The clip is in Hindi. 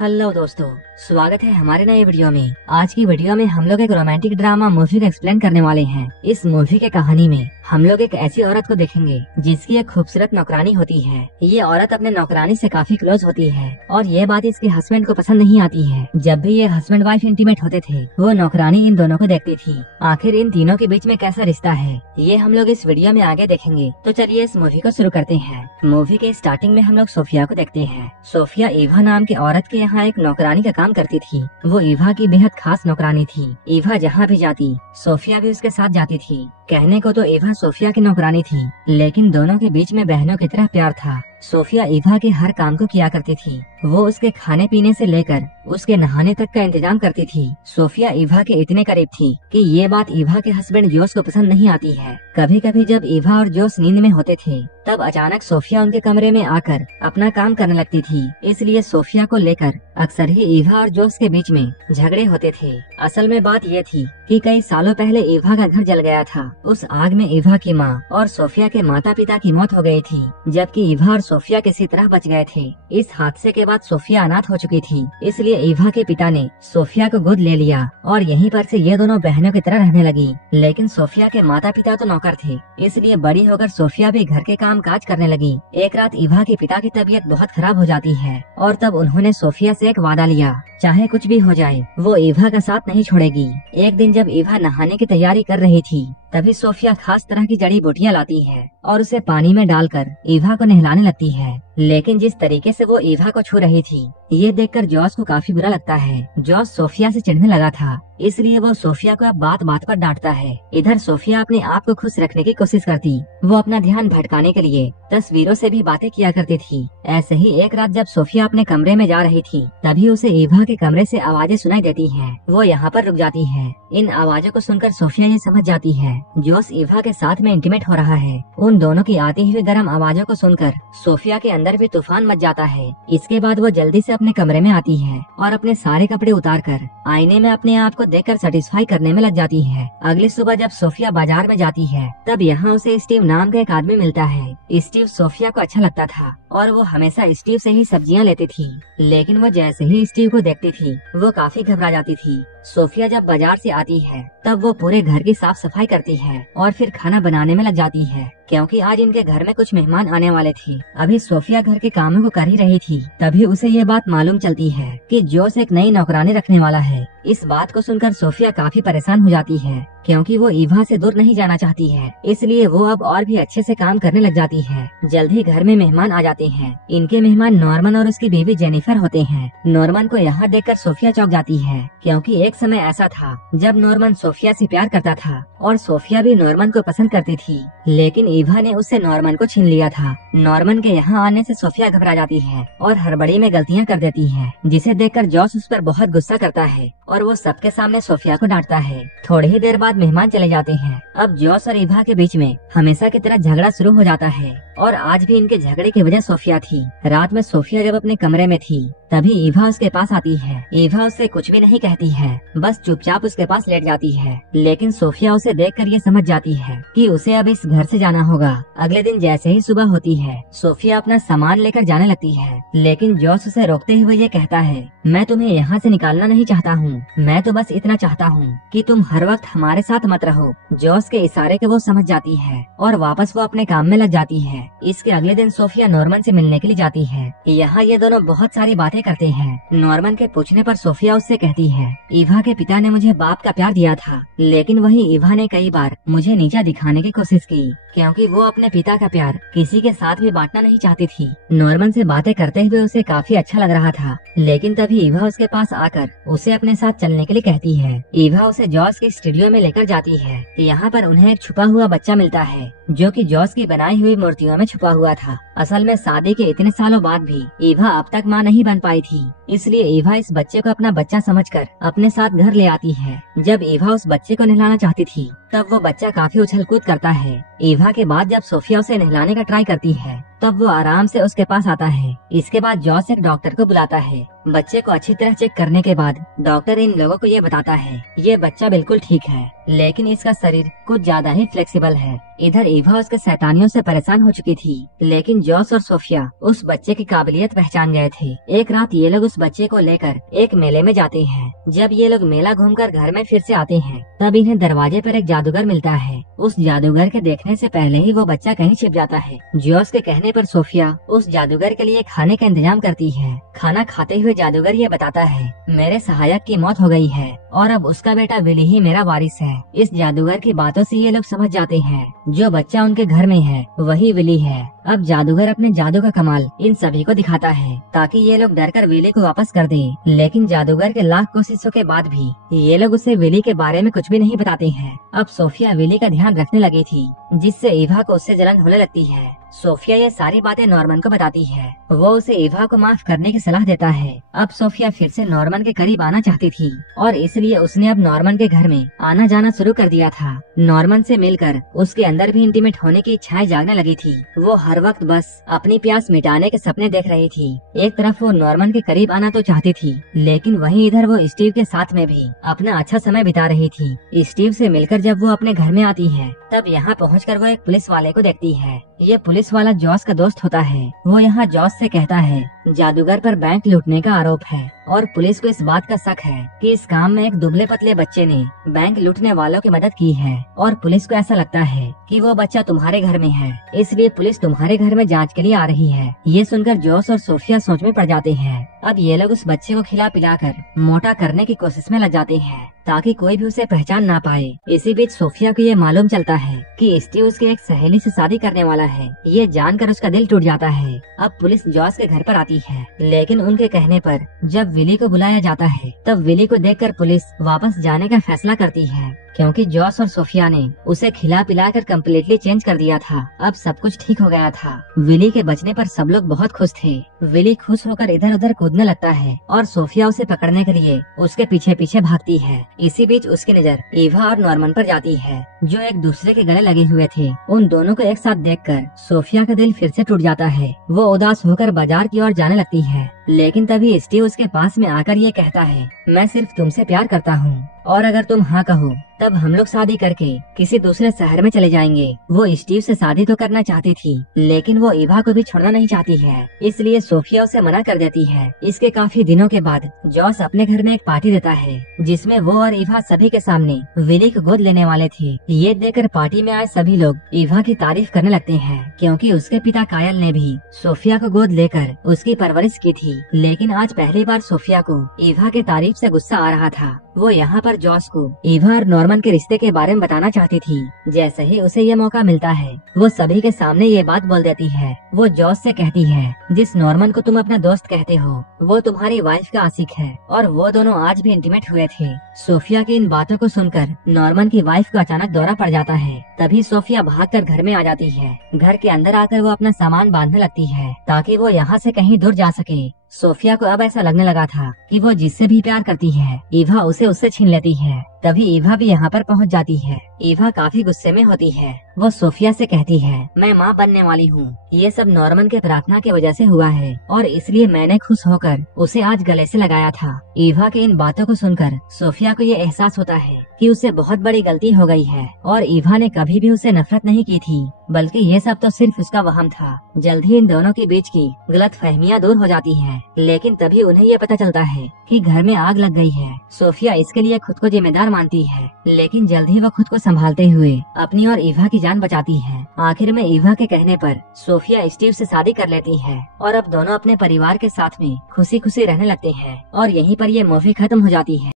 हेलो दोस्तों, स्वागत है हमारे नए वीडियो में। आज की वीडियो में हम लोग एक रोमांटिक ड्रामा मूवी को एक्सप्लेन करने वाले हैं। इस मूवी के कहानी में हम लोग एक ऐसी औरत को देखेंगे जिसकी एक खूबसूरत नौकरानी होती है। ये औरत अपने नौकरानी से काफी क्लोज होती है और ये बात इसके हस्बैंड को पसंद नहीं आती है। जब भी ये हस्बैंड वाइफ इंटीमेट होते थे वो नौकरानी इन दोनों को देखती थी। आखिर इन तीनों के बीच में कैसा रिश्ता है ये हम लोग इस वीडियो में आगे देखेंगे। तो चलिए इस मूवी को शुरू करते हैं। मूवी के स्टार्टिंग में हम लोग सोफिया को देखते हैं। सोफिया ईवा नाम की औरत के यहाँ एक नौकरानी का काम करती थी। वो ईवा की बेहद खास नौकरानी थी। ईवा जहाँ भी जाती सोफिया भी उसके साथ जाती थी। कहने को तो ईवा सोफिया की नौकरानी थी, लेकिन दोनों के बीच में बहनों की तरह प्यार था। सोफिया ईवा के हर काम को किया करती थी। वो उसके खाने पीने से लेकर उसके नहाने तक का इंतजाम करती थी। सोफिया ईवा के इतने करीब थी कि ये बात ईवा के हस्बैंड जोस को पसंद नहीं आती है। कभी कभी जब ईवा और जोस नींद में होते थे तब अचानक सोफिया उनके कमरे में आकर अपना काम करने लगती थी। इसलिए सोफिया को लेकर अक्सर ही ईवा और जोस के बीच में झगड़े होते थे। असल में बात ये थी कि कई सालों पहले ईवा का घर जल गया था। उस आग में ईवा की माँ और सोफिया के माता पिता की मौत हो गई थी, जबकि ईवा और सोफिया किसी तरह बच गए थे। इस हादसे के बाद सोफिया अनाथ हो चुकी थी, इसलिए ईवा के पिता ने सोफिया को गोद ले लिया और यहीं पर से ये दोनों बहनों की तरह रहने लगी। लेकिन सोफिया के माता पिता तो नौकर थे, इसलिए बड़ी होकर सोफिया भी घर के काम काज करने लगी। एक रात ईवा के पिता की तबीयत बहुत खराब हो जाती है और तब उन्होंने सोफिया से एक वादा लिया, चाहे कुछ भी हो जाए वो ईवा का साथ नहीं छोड़ेगी। एक दिन जब ईवा नहाने की तैयारी कर रही थी तभी सोफिया खास तरह की जड़ी बूटियां लाती है और उसे पानी में डालकर ईवा को नहलाने लगती है। लेकिन जिस तरीके से वो ईवा को छू रही थी ये देखकर जॉस को काफी बुरा लगता है। जॉस सोफिया से चिढ़ने लगा था, इसलिए वो सोफिया को अब बात बात पर डांटता है। इधर सोफिया अपने आप को खुश रखने की कोशिश करती। वो अपना ध्यान भटकाने के लिए तस्वीरों से भी बातें किया करती थी। ऐसे ही एक रात जब सोफिया अपने कमरे में जा रही थी तभी उसे ईवा के कमरे से आवाजें सुनाई देती हैं। वो यहाँ पर रुक जाती है। इन आवाजों को सुनकर सोफिया ये समझ जाती है जोस ईवा के साथ में इंटीमेट हो रहा है। उन दोनों की आती हुई गर्म आवाजों को सुनकर सोफिया के अंदर भी तूफान मच जाता है। इसके बाद वो जल्दी से अपने कमरे में आती है और अपने सारे कपड़े उतारकर आईने में अपने आप को देखकर सेटिस्फाई करने में लग जाती है। अगली सुबह जब सोफिया बाजार में जाती है तब यहाँ उसे स्टीव नाम का एक आदमी मिलता है। स्टीव सोफिया को अच्छा लगता था और वो हमेशा स्टीव से ही सब्जियाँ लेती थी, लेकिन वो जैसे ही स्टीव को देखती थी वो काफी घबरा जाती थी। सोफिया जब बाजार से आती है तब वो पूरे घर की साफ सफाई करती है और फिर खाना बनाने में लग जाती है, क्योंकि आज इनके घर में कुछ मेहमान आने वाले थे। अभी सोफिया घर के कामों को कर ही रही थी तभी उसे ये बात मालूम चलती है कि जोस एक नई नौकरानी रखने वाला है। इस बात को सुनकर सोफिया काफी परेशान हो जाती है, क्योंकि वो ईवा से दूर नहीं जाना चाहती है। इसलिए वो अब और भी अच्छे से काम करने लग जाती है। जल्द ही घर में मेहमान आ जाते हैं। इनके मेहमान नॉर्मन और उसकी बीवी जेनिफर होते हैं। नॉर्मन को यहाँ देखकर सोफिया चौंक जाती है, क्योंकि एक समय ऐसा था जब नॉर्मन सोफिया से प्यार करता था और सोफिया भी नॉर्मन को पसंद करती थी, लेकिन ईवा ने उससे नॉर्मन को छीन लिया था। नॉर्मन के यहाँ आने से सोफिया घबरा जाती है और हड़बड़ी में गलतियाँ कर देती है, जिसे देखकर जॉस उस पर बहुत गुस्सा करता है और वो सबके सामने सोफिया को डांटता है। थोड़ी ही देर बाद मेहमान चले जाते हैं। अब जॉस और ईवा के बीच में हमेशा की तरह झगड़ा शुरू हो जाता है और आज भी इनके झगड़े की वजह सोफिया थी। रात में सोफिया जब अपने कमरे में थी तभी ईवा उसके पास आती है। ईवा उससे कुछ भी नहीं कहती है, बस चुपचाप उसके पास लेट जाती है। लेकिन सोफिया उसे देखकर ये समझ जाती है कि उसे अब इस घर से जाना होगा। अगले दिन जैसे ही सुबह होती है सोफिया अपना सामान लेकर जाने लगती है, लेकिन जॉस उसे रोकते हुए ये कहता है, मैं तुम्हें यहाँ से निकालना नहीं चाहता हूँ, मैं तो बस इतना चाहता हूँ कि तुम हर वक्त हमारे साथ मत रहो। जॉस के इशारे के वो समझ जाती है और वापस वो अपने काम में लग जाती है। इसके अगले दिन सोफिया नॉर्मन से मिलने के लिए जाती है। यहाँ ये दोनों बहुत सारी बातें करते हैं। नॉर्मन के पूछने पर सोफिया उससे कहती है, ईवा के पिता ने मुझे बाप का प्यार दिया था, लेकिन वही ईवा ने कई बार मुझे नीचा दिखाने की कोशिश की, क्योंकि वो अपने पिता का प्यार किसी के साथ भी बांटना नहीं चाहती थी। नॉर्मन से बातें करते हुए उसे काफी अच्छा लग रहा था, लेकिन तभी ईवा उसके पास आकर उसे अपने साथ चलने के लिए कहती है। ईवा उसे जॉस की स्टूडियो में लेकर जाती है। यहाँ पर उन्हें एक छुपा हुआ बच्चा मिलता है जो कि जॉस की बनाई हुई मूर्तियों में छुपा हुआ था। असल में शादी के इतने सालों बाद भी ईवा अब तक माँ नहीं बन पाई थी, इसलिए ईवा इस बच्चे को अपना बच्चा समझकर अपने साथ घर ले आती है। जब ईवा उस बच्चे को नहलाना चाहती थी तब वो बच्चा काफी उछल कूद करता है। ईवा के बाद जब सोफिया उसे नहलाने का ट्राई करती है तब वो आराम से उसके पास आता है। इसके बाद जॉस एक डॉक्टर को बुलाता है। बच्चे को अच्छी तरह चेक करने के बाद डॉक्टर इन लोगों को ये बताता है ये बच्चा बिल्कुल ठीक है, लेकिन इसका शरीर कुछ ज्यादा ही फ्लेक्सिबल है। इधर ईवा उसके शैतानियों से परेशान हो चुकी थी, लेकिन जॉस और सोफिया उस बच्चे की काबिलियत पहचान गए थे। एक रात ये लोग उस बच्चे को लेकर एक मेले में जाते हैं। जब ये लोग मेला घूमकर घर में फिर से आते हैं, तब इन्हें दरवाजे पर एक जादूगर मिलता है। उस जादूगर के देखने से पहले ही वो बच्चा कहीं छिप जाता है। जॉस के कहने पर सोफिया उस जादूगर के लिए खाने का इंतजाम करती है। खाना खाते हुए जादूगर ये बताता है मेरे सहायक की मौत हो गई है और अब उसका बेटा विली ही मेरा वारिस है। इस जादूगर की बातों से ये लोग समझ जाते हैं जो बच्चा उनके घर में है वही विली है। अब जादूगर अपने जादू का कमाल इन सभी को दिखाता है ताकि ये लोग डरकर विली को वापस कर दें। लेकिन जादूगर के लाख कोशिशों के बाद भी ये लोग उसे विली के बारे में कुछ भी नहीं बताते हैं। अब सोफिया विली का ध्यान रखने लगी थी, जिससे ईवा को उससे जलन होने लगती है। सोफिया ये सारी बातें नॉर्मन को बताती है। वो उसे ईवा को माफ करने की सलाह देता है। अब सोफिया फिर से नॉर्मन के करीब आना चाहती थी और इसलिए उसने अब नॉर्मन के घर में आना जाना शुरू कर दिया था। नॉर्मन से मिलकर उसके अंदर भी इंटीमेट होने की इच्छाएं जागने लगी थी। वो हर वक्त बस अपनी प्यास मिटाने के सपने देख रही थी। एक तरफ वो नॉर्मन के करीब आना तो चाहती थी, लेकिन वहीं इधर वो स्टीव के साथ में भी अपना अच्छा समय बिता रही थी। स्टीव से मिलकर जब वो अपने घर में आती है, तब यहाँ पहुँचकर वो एक पुलिस वाले को देखती है। ये पुलिस वाला जॉस का दोस्त होता है। वो यहाँ जॉस से कहता है जादूगर पर बैंक लूटने का आरोप है और पुलिस को इस बात का शक है कि इस काम में एक दुबले पतले बच्चे ने बैंक लूटने वालों की मदद की है और पुलिस को ऐसा लगता है कि वो बच्चा तुम्हारे घर में है, इसलिए पुलिस तुम्हारे घर में जांच के लिए आ रही है। ये सुनकर जॉस और सोफिया सोच में पड़ जाते हैं। अब ये लोग उस बच्चे को खिला पिलाकर मोटा करने की कोशिश में लग जाते हैं ताकि कोई भी उसे पहचान ना पाए। इसी बीच सोफिया को ये मालूम चलता है कि स्टीव उसकी एक सहेली से शादी करने वाला है। ये जानकर उसका दिल टूट जाता है। अब पुलिस जॉस के घर पर आती है, लेकिन उनके कहने पर जब विली को बुलाया जाता है, तब विली को देखकर पुलिस वापस जाने का फैसला करती है, क्योंकि जॉस और सोफिया ने उसे खिला पिलाकर कम्प्लीटली चेंज कर दिया था। अब सब कुछ ठीक हो गया था। विली के बचने पर सब लोग बहुत खुश थे। विली खुश होकर इधर उधर कूदने लगता है और सोफिया उसे पकड़ने के लिए उसके पीछे पीछे भागती है। इसी बीच उसकी नजर ईवा और नॉर्मन पर जाती है, जो एक दूसरे के गले लगे हुए थे। उन दोनों को एक साथ देखकर सोफिया का दिल फिर से टूट जाता है। वो उदास होकर बाजार की ओर जाने लगती है, लेकिन तभी स्टीव उसके पास में आकर ये कहता है मैं सिर्फ तुमसे प्यार करता हूँ और अगर तुम हाँ कहो तब हम लोग शादी करके किसी दूसरे शहर में चले जाएंगे। वो स्टीव से शादी तो करना चाहती थी, लेकिन वो ईवा को भी छोड़ना नहीं चाहती है, इसलिए सोफिया उसे मना कर देती है। इसके काफी दिनों के बाद जॉस अपने घर में एक पार्टी देता है, जिसमें वो और ईवा सभी के सामने विली को गोद लेने वाले थे। ये देखकर पार्टी में आए सभी लोग ईवा की तारीफ करने लगते हैं, क्योंकि उसके पिता कायल ने भी सोफिया को गोद लेकर उसकी परवरिश की थी। लेकिन आज पहली बार सोफिया को ईवा की तारीफ से गुस्सा आ रहा था। वो यहाँ पर जॉस को ईवा और नॉर्मन के रिश्ते के बारे में बताना चाहती थी। जैसे ही उसे ये मौका मिलता है, वो सभी के सामने ये बात बोल देती है। वो जॉस से कहती है जिस नॉर्मन को तुम अपना दोस्त कहते हो वो तुम्हारी वाइफ का आशिक है और वो दोनों आज भी इंटीमेट हुए थे। सोफिया की इन बातों को सुनकर नॉर्मन की वाइफ को अचानक दौरा पड़ जाता है। तभी सोफिया भागकर घर में आ जाती है। घर के अंदर आकर वो अपना सामान बांधने लगती है ताकि वो यहाँ से कहीं दूर जा सके। सोफिया को अब ऐसा लगने लगा था कि वो जिससे भी प्यार करती है, ईवा उसे उससे छीन लेती है। तभी ईवा भी यहाँ पर पहुँच जाती है। ईवा काफी गुस्से में होती है। वो सोफिया से कहती है मैं माँ बनने वाली हूँ। ये सब नॉर्मन के प्रार्थना की वजह से हुआ है और इसलिए मैंने खुश होकर उसे आज गले से लगाया था। ईवा की इन बातों को सुनकर सोफिया को ये एहसास होता है कि उसे बहुत बड़ी गलती हो गई है और ईवा ने कभी भी उसे नफरत नहीं की थी, बल्कि ये सब तो सिर्फ उसका वहम था। जल्द ही इन दोनों के बीच की गलत फहमियाँ दूर हो जाती है, लेकिन तभी उन्हें ये पता चलता है कि घर में आग लग गई है। सोफिया इसके लिए खुद को जिम्मेदार मानती है, लेकिन जल्द ही वो खुद को संभालते हुए अपनी और ईवा की जान बचाती है। आखिर में ईवा के कहने पर सोफिया स्टीव से शादी कर लेती है और अब दोनों अपने परिवार के साथ में खुशी खुशी रहने लगते हैं और यहीं पर ये मूवी खत्म हो जाती है।